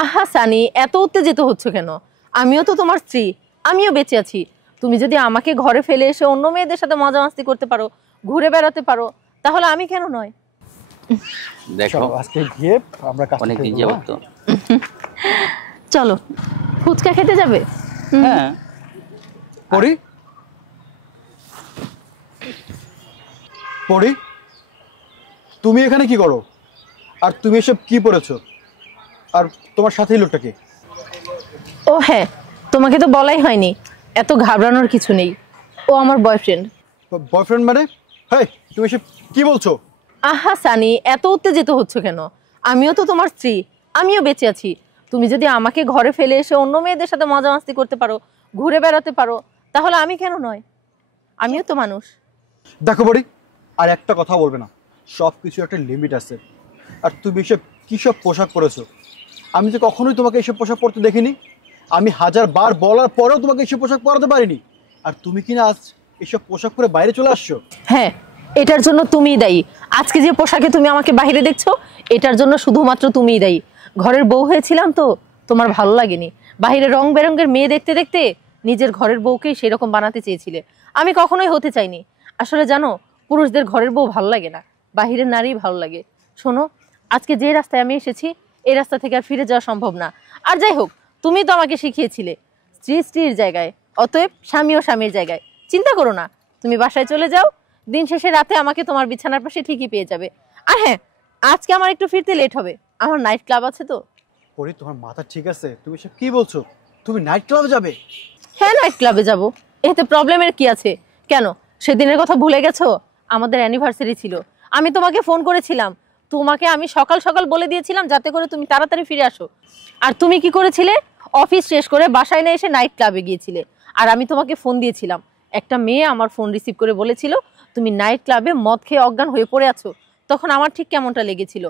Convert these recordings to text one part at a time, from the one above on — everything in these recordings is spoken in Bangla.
আহা সানি, এত উত্তেজিত হচ্ছ কেন? আমিও তো তোমার স্ত্রী, আমিও বেঁচে আছি। তুমি যদি আমাকে ঘরে ফেলে এসে অন্য মেয়েদের সাথে মজা মাস্তি করতে পারো, ঘুরে বেড়াতে পারো, তাহলে আমি কেন নয়? দেখো আজকে গিয়ে আমরা অনেক দিন যাবত তো। চলো, ফুচকা খেতে যাবে? হ্যাঁ। পরি পরি, তুমি এখানে কি করো? আর তুমি এসব কি পড়েছো? আর তোমার সাথেই লোকটা কে? ও হ্যাঁ, তোমাকে তো বলাই হয়নি। এত ঘাবড়ানোর কিছু নেই, ও আমার বয়ফ্রেন্ড। বয়ফ্রেন্ড মানে? হ্যাঁ, তুমি এসব কি বলছো? আহা সানি, এত উত্তেজিত হচ্ছ কেন? আমিও তো তোমার স্ত্রী, আমিও বেঁচে আছি। তুমি যদি আমাকে ঘরে ফেলে এসে অন্য মেয়েদের সাথে মজা মাস্তি করতে পারো, ঘুরে বেড়াতে পারো, তাহলে আমি কেন নয়? আমিও তো মানুষ। দেখো পরি, আর একটা কথা বলবে না। সব কিছু একটা লিমিট আছে। আর তুমি এসব কী সব পোশাক পরেছো? আমি তো কখনোই তোমাকে এসব পোশাক পরতে দেখিনি। আমি হাজার বার বলার পরেও তোমাকে এসব পোশাক পরাতে পারিনি। আর তুমি কিনা আজ এসব পোশাক পরে বাইরে চলে আসছো? হ্যাঁ, এটার জন্য তুমিই দায়ী। আজকে যে পোশাকে তুমি আমাকে বাইরে দেখছো, এটার জন্য শুধুমাত্র তুমিই দায়ী। ঘরের বউ হয়েছিলাম তো তোমার ভালো লাগেনি। বাইরে রং বেরঙের মেয়ে দেখতে দেখতে নিজের ঘরের বউকেই সেরকম বানাতে চেয়েছিলে। আমি কখনোই হতে চাইনি। আসলে জানো, পুরুষদের ঘরের বউ ভালো লাগে না, বাহিরের নারী ভালো লাগে। শোনো, আজকে যে রাস্তায় আমি এসেছি, এই রাস্তা থেকে আর ফিরে যাওয়া সম্ভব না। আর যাই হোক, তুমি তো আমাকে শিখিয়েছিলে স্ত্রী স্ত্রীর জায়গায়, অতএব স্বামী ও স্বামীর জায়গায়। চিন্তা করো না, তুমি বাসায় চলে যাও। দিন শেষে রাতে আমাকে তোমার বিছানার পাশে ঠিকই পেয়ে যাবে। আর হ্যাঁ, আজকে আমার একটু ফিরতে লেট হবে, আমার নাইট ক্লাব আছে তো। পরি, তোমার মাথা ঠিক আছে? তুমি এসব কি বলছো? তুমি নাইট ক্লাবে যাবে? হ্যাঁ, নাইট ক্লাবে যাব। এতে প্রবলেমের কি আছে? কেন, সেদিনের কথা ভুলে গেছো? আমাদের অ্যানিভার্সারি ছিল, আমি তোমাকে ফোন করেছিলাম। তোমাকে আমি সকাল সকাল বলে দিয়েছিলাম যাতে করে তুমি তাড়াতাড়ি ফিরে আসো। আর তুমি কি করেছিলে? অফিস শেষ করে বাসায় না এসে নাইট ক্লাবে গিয়েছিলে। আর আমি তোমাকে ফোন দিয়েছিলাম, একটা মেয়ে আমার ফোন রিসিভ করে বলেছিল তুমি নাইট ক্লাবে মদ খেয়ে অজ্ঞান হয়ে পড়ে আছো। তখন আমার ঠিক কেমনটা লেগেছিল।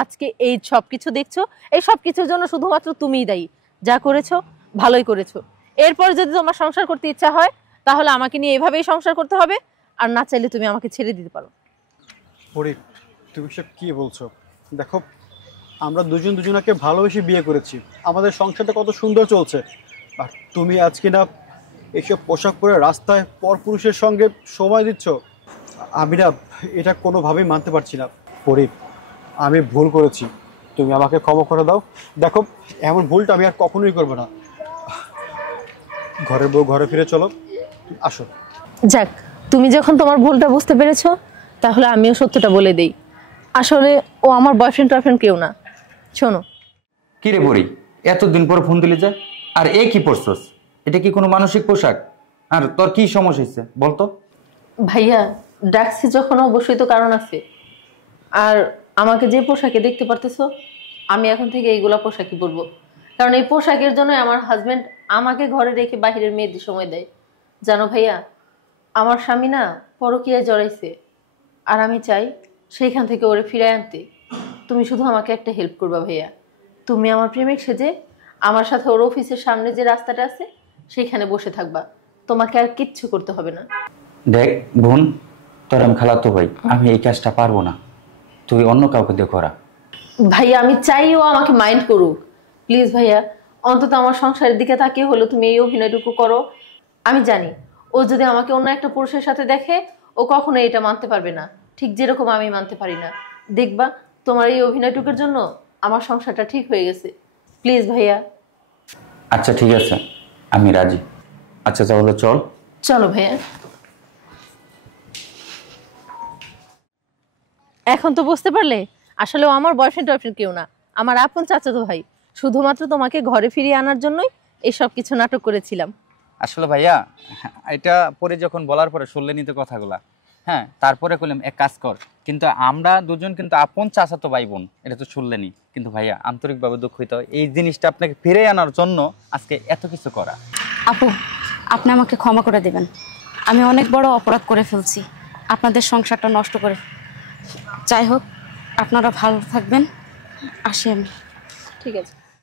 আজকে এই সব কিছু দেখছো, এই সব কিছুর জন্য শুধুমাত্র তুমিই দায়ী। যা করেছো ভালোই করেছো। এরপর যদি তোমার সংসার করতে ইচ্ছা হয়, তাহলে আমাকে নিয়ে এভাবেই সংসার করতে হবে। আর না চাইলে তুমি আমাকে ছেড়ে দিতে পারো। পরি, তুমি সব কি বলছো? দেখো, আমরা দুজন দুজনাকে ভালোবেসে বিয়ে করেছি, আমাদের সংসারটা কত সুন্দর চলছে। আর তুমি আজকে না এইসব পোশাক পরে রাস্তায় পরপুরুষের সঙ্গে সময় দিচ্ছ? আমি না এটা কোনোভাবেই মানতে পারছি না। পরি, আমি ভুল করেছি, তুমি আমাকে ক্ষমা করে দাও। দেখো, এমন ভুলটা আমি আর কখনোই করবো না। ঘরের বউ ঘরে ফিরে চলো, আসো। যাক, তুমি যখন তোমার ভুলটা বুঝতে পেরেছো, তাহলে আমিও সত্যটা বলে দেই। আসলে ও আমার বয়ফ্রেন্ড টয়ফ্রেন্ড কেউ না। শোনো। কি রে বড়ি, এতদিন পর ফোন দিলি যে? আর এ কি পরছস? এটা কি কোনো মানসিক পোশাক? আর তোর কি সমস্যা হয়েছে বলতো? ভাইয়া, ডাকছি যখন অবশ্যই তো কারণ আছে। আর আমাকে যে পোশাকে দেখতে পারতেছো, আমি এখন থেকে এইগুলা পোশাকই পরবো। কারণ এই পোশাকের জন্য আমার হাজবেন্ড আমাকে ঘরে রেখে বাহিরের মেয়েদের সময় দেয়। জানো ভাইয়া, আমার স্বামী না পরকীয়ায় জড়াইছে। আর আমি চাই সেইখান থেকে ওরে ফিরায় আনতে। তুমি শুধু আমাকে একটা হেল্প করবা ভাইয়া। তুমি আমার প্রেমিক সেজে আমার সাথে ওর অফিসের সামনে যে রাস্তাটা আছে সেইখানে বসে থাকবা। তোমাকে আর কিচ্ছু করতে হবে না। দেখ বোন, তোর আমি খালাতো ভাই, আমি এই কাজটা পারবো না, তুই অন্য কাউকে দিয়ে করা। ভাইয়া, আমি চাই ও আমাকে মাইন্ড করুক। প্লিজ ভাইয়া, অন্তত আমার সংসারের দিকে তাকিয়ে হলো তুমি এই অভিনয়টুকু করো। আমি জানি ও যদি আমাকে অন্য একটা পুরুষের সাথে দেখে, ও কখনো এটা মানতে পারবে না, ঠিক যেরকম আমি মানতে পারি না। দেখবা, তোমার এই অভিনয়টুকুর জন্য আমার সংসারটা ঠিক হয়ে গেছে। প্লিজ ভাইয়া। আচ্ছা ঠিক আছে, আমি রাজি। আচ্ছা তাহলে চল। চলো ভাইয়া। এখন তো বুঝতে পারলে, আসলে ও আমার বয়ফ্রেন্ড টয়ফ্রেন্ড কেউ না, আমার আপন চাচাতো ভাই। শুধুমাত্র তোমাকে ঘরে ফিরিয়ে আনার জন্যই এইসব কিছু নাটক করেছিলাম। আসলে ভাইয়া, এটা পরে যখন বলার পরে শুনলে নিতে কথাগুলা, হ্যাঁ, তারপরে বললাম এক কাজ কর, কিন্তু আমরা দুজন কিন্তু আপন চাচাতো ভাই বোন, এটা তো শুনলেনি। কিন্তু ভাইয়া আন্তরিকভাবে দুঃখিত, এই জিনিসটা আপনাকে ফিরে আনার জন্য আজকে এত কিছু করা। আপু, আপনি আমাকে ক্ষমা করে দেবেন। আমি অনেক বড় অপরাধ করে ফেলছি, আপনাদের সংসারটা নষ্ট করে। যাই হোক, আপনারা ভালো থাকবেন। আসি আমি। ঠিক আছে।